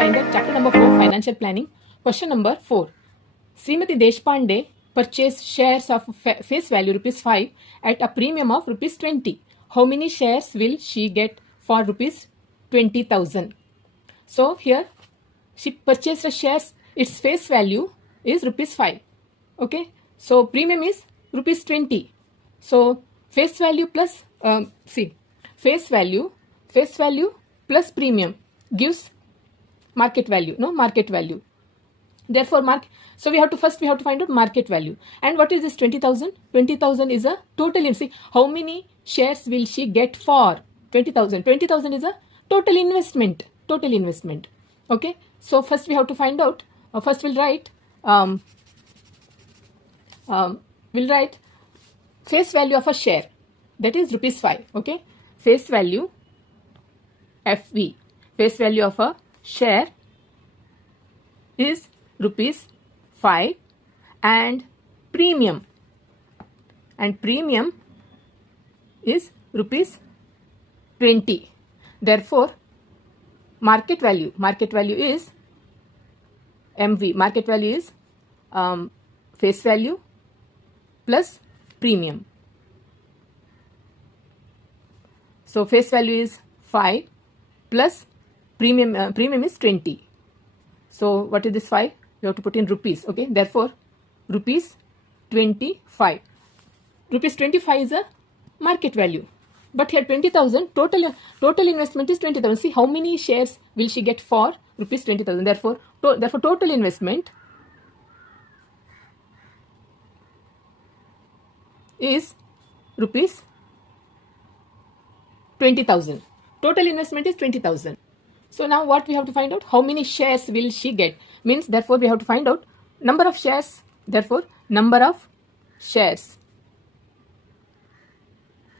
in the chapter number 4, financial planning. Question number 4. Srimati Deshpande purchased shares of face value rupees 5 at a premium of rupees 20. How many shares will she get for rupees 20,000? So here she purchased a shares, its face value is rupees 5. Okay, so premium is rupees 20. So face value plus face value plus premium gives market value. Market value. Therefore, so we have to find out market value. And what is this 20,000? 20,000 is a total. See, how many shares will she get for 20,000? 20,000 is a total investment. Total investment. Okay. So first we have to find out. First we'll write. We'll write face value of a share. That is rupees 5. Okay. Face value FV. Face value of a share is rupees 5 and premium is rupees 20. Therefore, market value is MV. Market value is face value plus premium. So face value is 5 plus premium is 20. So what is this 5? You have to put in rupees. Okay. Therefore, rupees 25. Rupees 25 is a market value. But here 20,000 total investment is 20,000. See how many shares will she get for rupees 20,000. Therefore total investment is rupees 20,000. Total investment is 20,000. So now what we have to find out? How many shares will she get? Means therefore we have to find out number of shares. Therefore number of shares.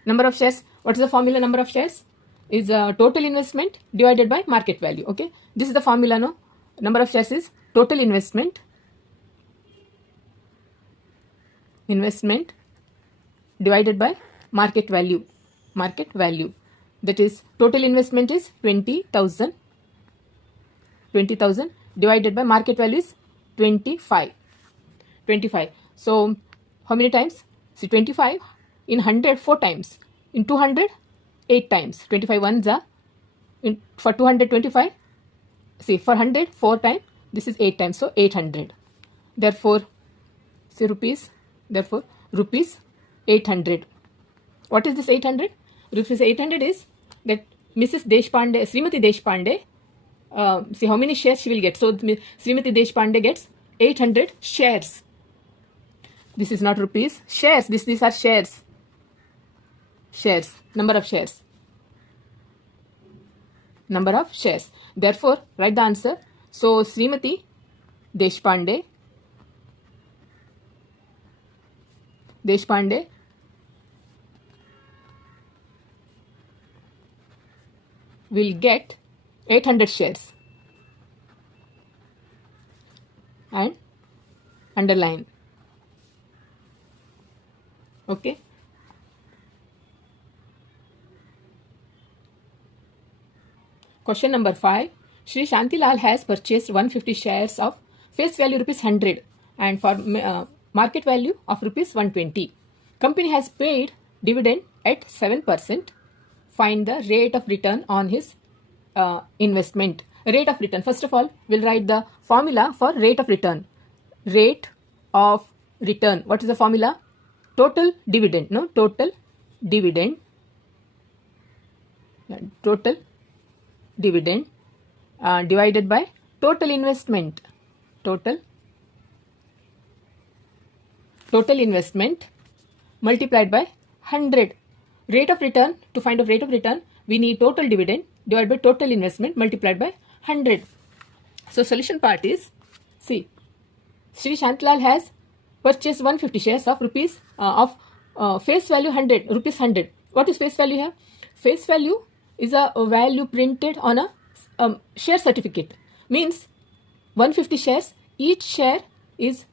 Number of shares. What is the formula? Number of shares is total investment divided by market value. Okay. This is the formula. No. Number of shares is total investment divided by market value. Market value. That is total investment is 20,000. 20,000 divided by market value is 25. 25. So how many times? See 25 in 100 4 times. In 200 8 times. 25 ones are for 225. See for 100 4 times. This is 8 times. So 800. Therefore say rupees. Therefore rupees 800. What is this 800? Rupees 800 is that Mrs. Deshpande, Srimati Deshpande, see how many shares she will get. So Srimati Deshpande gets 800 shares. This is not rupees. Shares. These are shares. Shares. Number of shares. Number of shares. Therefore, write the answer. So Srimati Deshpande will get 800 shares and underline. Okay. Question number 5. Shri Shantilal has purchased 150 shares of face value rupees 100 and for market value of rupees 120. Company has paid dividend at 7%. Find the rate of return on his investment. Rate of return. First of all, we'll write the formula for rate of return. Rate of return. What is the formula? Total dividend. No, total dividend. Total dividend divided by total investment. Total investment multiplied by 100. Rate of return. To find out rate of return, we need total dividend divided by total investment multiplied by 100. So solution part is, see, Shri Shantilal has purchased 150 shares of rupees of face value 100 rupees 100. What is face value here? Face value is a value printed on a share certificate. Means 150 shares. Each share is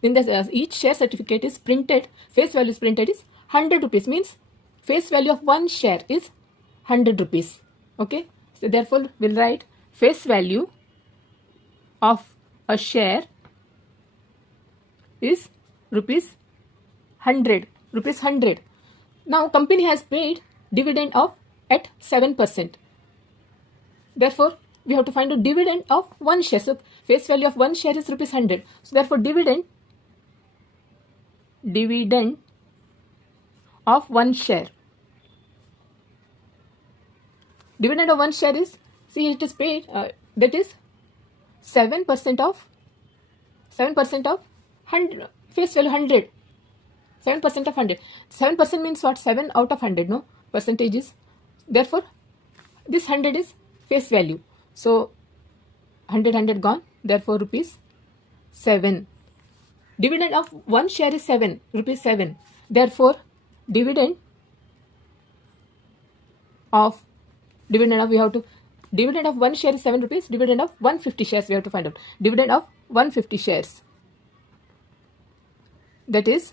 in this. Each share certificate is printed. Face value is printed is 100 rupees. Means face value of one share is 100 rupees. Okay. So therefore we'll write face value of a share is rupees 100. Rupees 100. Now company has paid dividend of at 7%. Therefore, we have to find a dividend of one share. So face value of one share is rupees 100. So therefore, dividend of one share. Dividend of one share is, see, it is paid, that is 7% of 100, face value 100. 7% of 100. 7% means what? 7 out of 100, no? Percentages. Therefore, this 100 is face value. So, 100 gone. Therefore, rupees 7. Dividend of one share is 7. Rupees 7. Therefore, dividend of one share is 7 rupees. Dividend of 150 shares we have to find out. Dividend of 150 shares. That is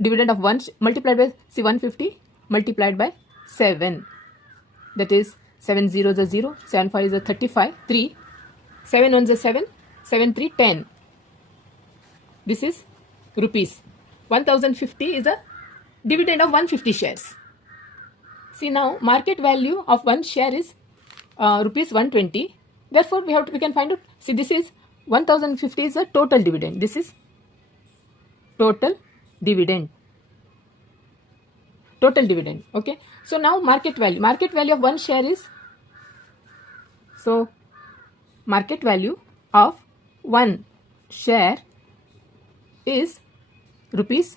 dividend of 1 multiplied by, see, 150 multiplied by 7. That is 7 0s are 0, 7 5 is 35, 3, 7 1s are 7, 7 3 10. This is rupees. 1050 is a dividend of 150 shares. See, now market value of one share is rupees 120. Therefore, we can find out. See, this is 1050 is a total dividend. This is total dividend. Total dividend. Okay. So now market value. Market value of one share is, so market value of one share is rupees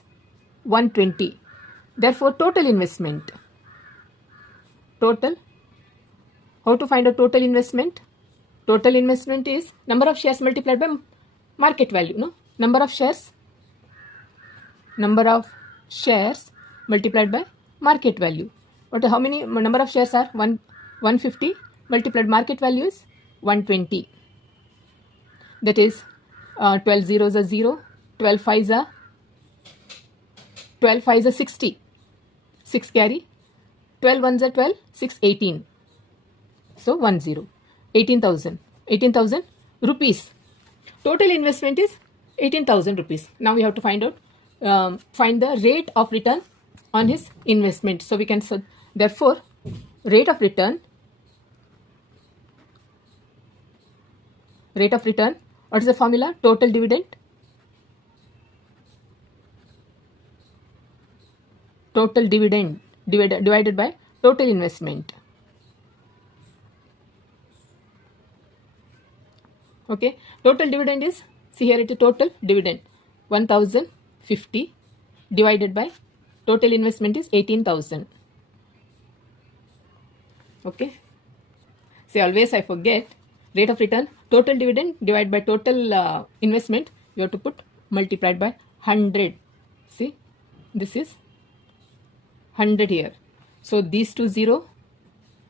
120. Therefore, total investment. Total. How to find a total investment? Total investment is number of shares multiplied by market value. No, number of shares multiplied by market value. How many number of shares are? 150 multiplied market value is 120. That is 12 zeros are 0, 12 5s are 60, 6 carry, 12 1s are 12, 6 18. So 10, 18,000 rupees. Total investment is 18,000 rupees. Now we have to find out, find the rate of return on his investment. So we can, therefore, rate of return, what is the formula? Total dividend divided by total investment. Okay, total dividend is, see here it is total dividend 1050 divided by total investment is 18,000. Okay, see, always I forget rate of return, total dividend divided by total investment, you have to put multiplied by 100. See, this is 100 here. So these two 0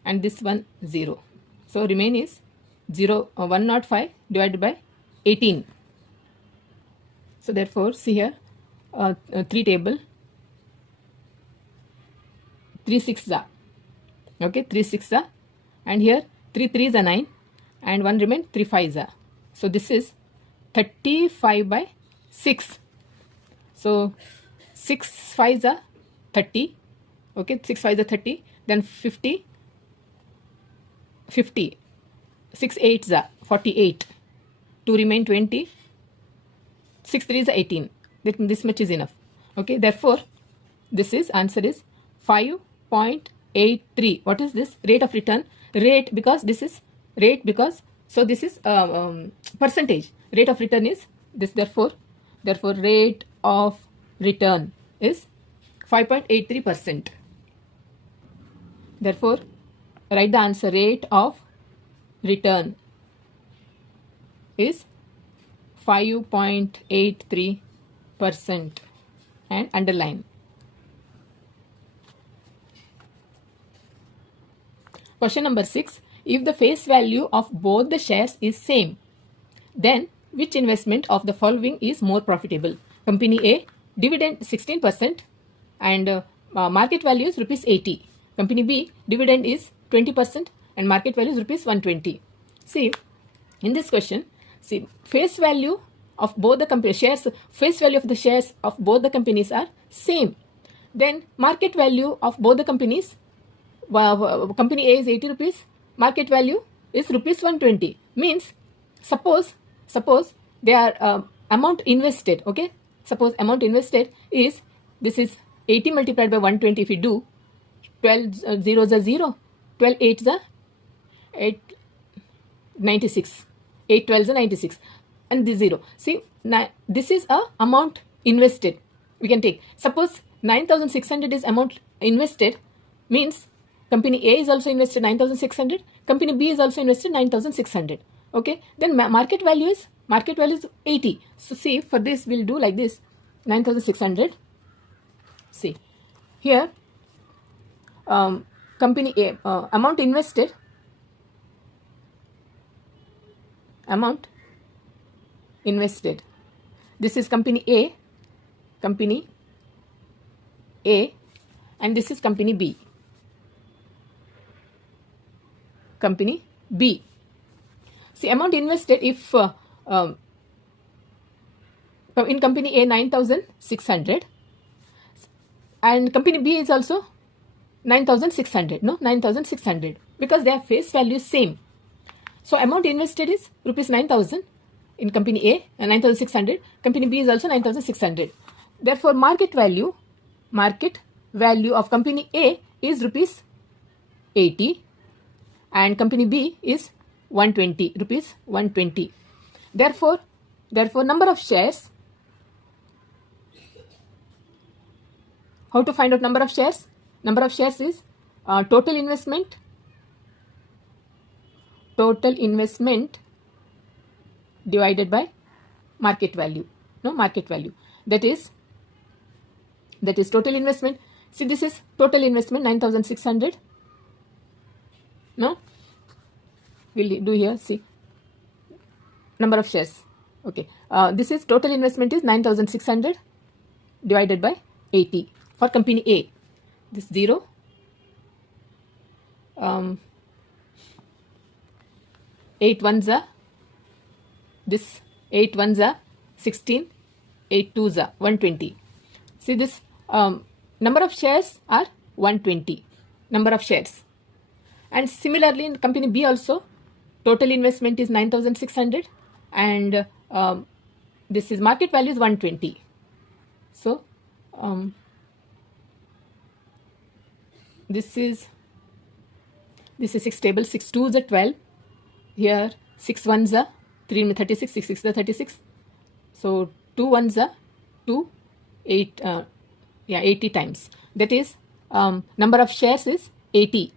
and this one 0. So remain is 105 divided by 18. So therefore, see here 3 table, 3 6s are, okay, 3 6s are, and here 3 3s are 9 and 1 remain, 3 5s are. So this is 35 by 6. So 6 5s are 30. Okay, 6 5s are 30. Then 50. 6 8s are 48. 2 remain 20. 6 3s are 18. This much is enough. Okay, therefore, this is answer is 5.83. What is this? Rate of return. Rate, because this is rate, because, so this is percentage. Rate of return is this, therefore rate of return is 5.83%. Therefore, write the answer. Rate of return is 5.83% and underline. Question number 6. If the face value of both the shares is same, then which investment of the following is more profitable? Company A, dividend 16% and market value is rupees 80. Company B, dividend is 20% and market value is rupees 120. See, in this question, see, face value of both the company shares, face value of the shares of both the companies are same. Then market value of both the companies, company A is 80 rupees, market value is rupees 120. Means, suppose they are amount invested, okay? Suppose amount invested is, this is 80 multiplied by 120. If we do 12 zeros are 0, 12 8s are 8, 96, 8 12s are 96, and this 0. See, this is a amount invested. We can take, suppose 9,600 is amount invested, means company A is also invested 9,600, company B is also invested 9,600. Okay, then market value is 80. So see, for this we'll do like this, 9,600. See here, company A, amount invested, this is company A, and this is company B. See, amount invested, if in company A 9,600 and company B is also 9,600, no, 9,600, because their face value is same. So amount invested is rupees 9,000 in company A and 9,600. Company B is also 9,600. Therefore, market value of company A is rupees 80 and company B is 120, rupees 120. Therefore, number of shares. How to find out number of shares? Number of shares is total investment divided by market value. No, market value. That is total investment. See, this is total investment 9,600. No, we'll do here. See, number of shares. Okay, this is total investment is 9,600 divided by 80 for company A. This 0. 8 ones are, this 8 ones are 16, 8 twos are 120. See, this number of shares are 120 number of shares. And similarly in company B also, total investment is 9,600 and this is market value is 120. So this is 6 table, 6 twos are 12. Here 6 ones are 3 36, 6 6 are 36. So 2 ones are 2, 8, 80 times. That is number of shares is 80.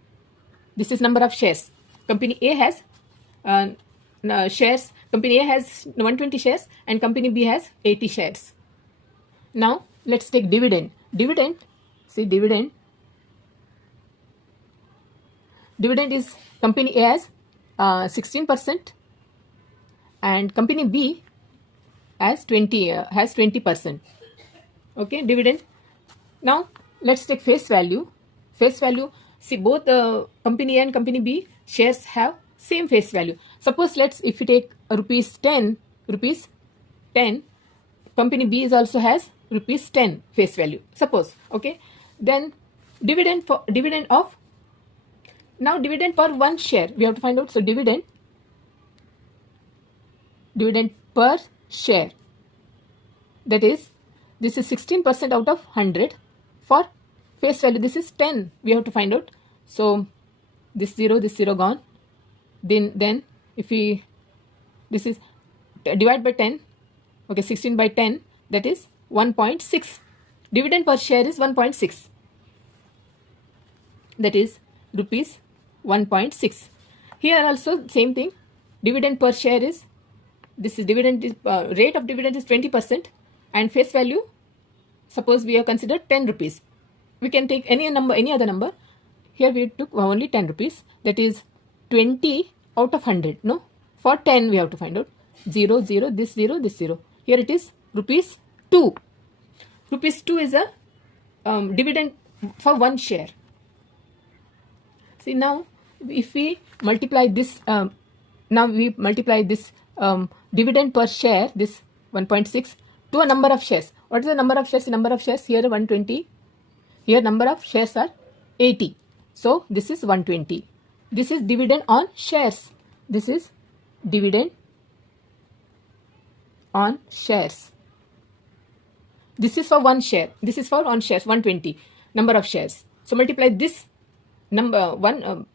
This is number of shares. Company A has shares. Company A has 120 shares and company B has 80 shares. Now let's take dividend. See, dividend is company A has 16% and company B has 20%. Okay, dividend. Now let's take face value. See, both company A and company B shares have same face value. Suppose if you take rupees 10, company B is also has rupees 10 face value. Suppose, okay. Then dividend per one share we have to find out. So dividend per share, that is, this is 16% out of 100 for face value. This is 10 we have to find out. So this 0 gone. Then if we, this is divide by 10, okay, 16 by 10, that is 1.6. Dividend per share is 1.6, that is rupees 1.6. Here also same thing, dividend per share is, this is dividend is rate of dividend is 20% and face value, suppose we have considered 10 rupees. We can take any other number. Here we took only 10 rupees, that is 20 out of 100. No, for 10 we have to find out 0 0, this 0, this 0. Here it is rupees 2. Rupees 2 is a dividend for one share. See, now if we multiply this, now we multiply this dividend per share, this 1.6, to a number of shares. What is the number of shares? Number of shares here 120. Here number of shares are 80. So this is 120. This is dividend on shares. This is dividend on shares. This is for one share. This is for one shares, 120 number of shares. So multiply this number one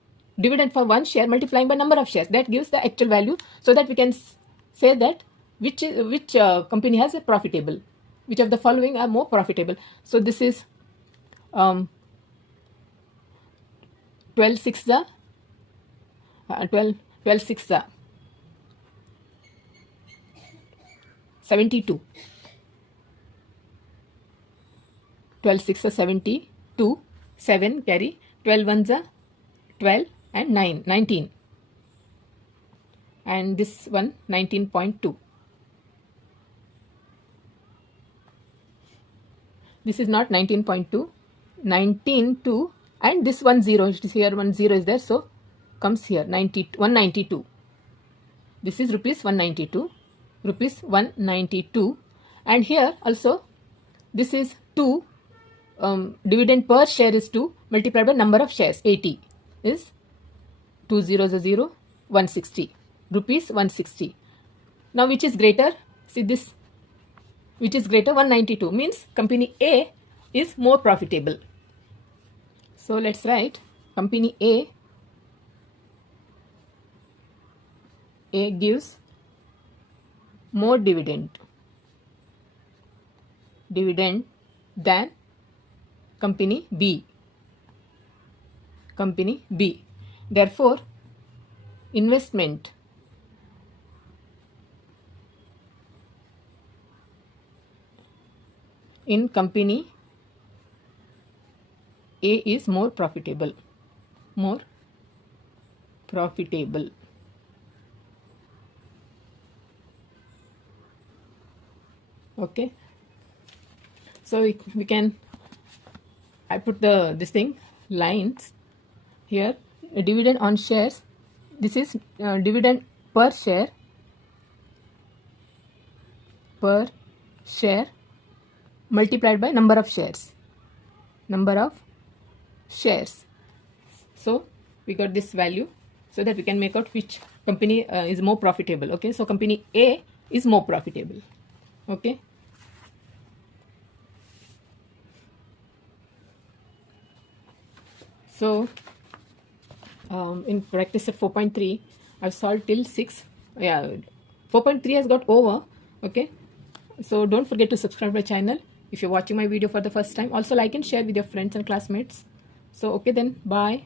dividend for one share multiplying by number of shares. That gives the actual value, so that we can say that which company has a profitable, which of the following are more profitable. So this is 12 6 72. 12 6 72, 7 carry, 12 1 12 and 9 19, and this one 19.2. This is not 19.2, 19.2, and this 1 0 is here, 1 0 is there, so comes here 192. This is rupees 192, rupees 192, and here also this is 2. Dividend per share is 2 multiplied by number of shares 80 is 2 0 0, 160, rupees 160. Now which is greater? See this, which is greater? 192 means company A is more profitable. So let's write company A gives more dividend than company B. Therefore, investment in company A is more profitable. Okay. So we can, I put this thing lines here. Dividend on shares. This is dividend per share multiplied by number of shares. So we got this value, so that we can make out which company is more profitable. Okay, so company A is more profitable. Okay. So in practice at 4.3, I've solved till 6. Yeah, 4.3 has got over. Okay, so don't forget to subscribe to my channel if you're watching my video for the first time. Also like and share with your friends and classmates. So okay then, bye.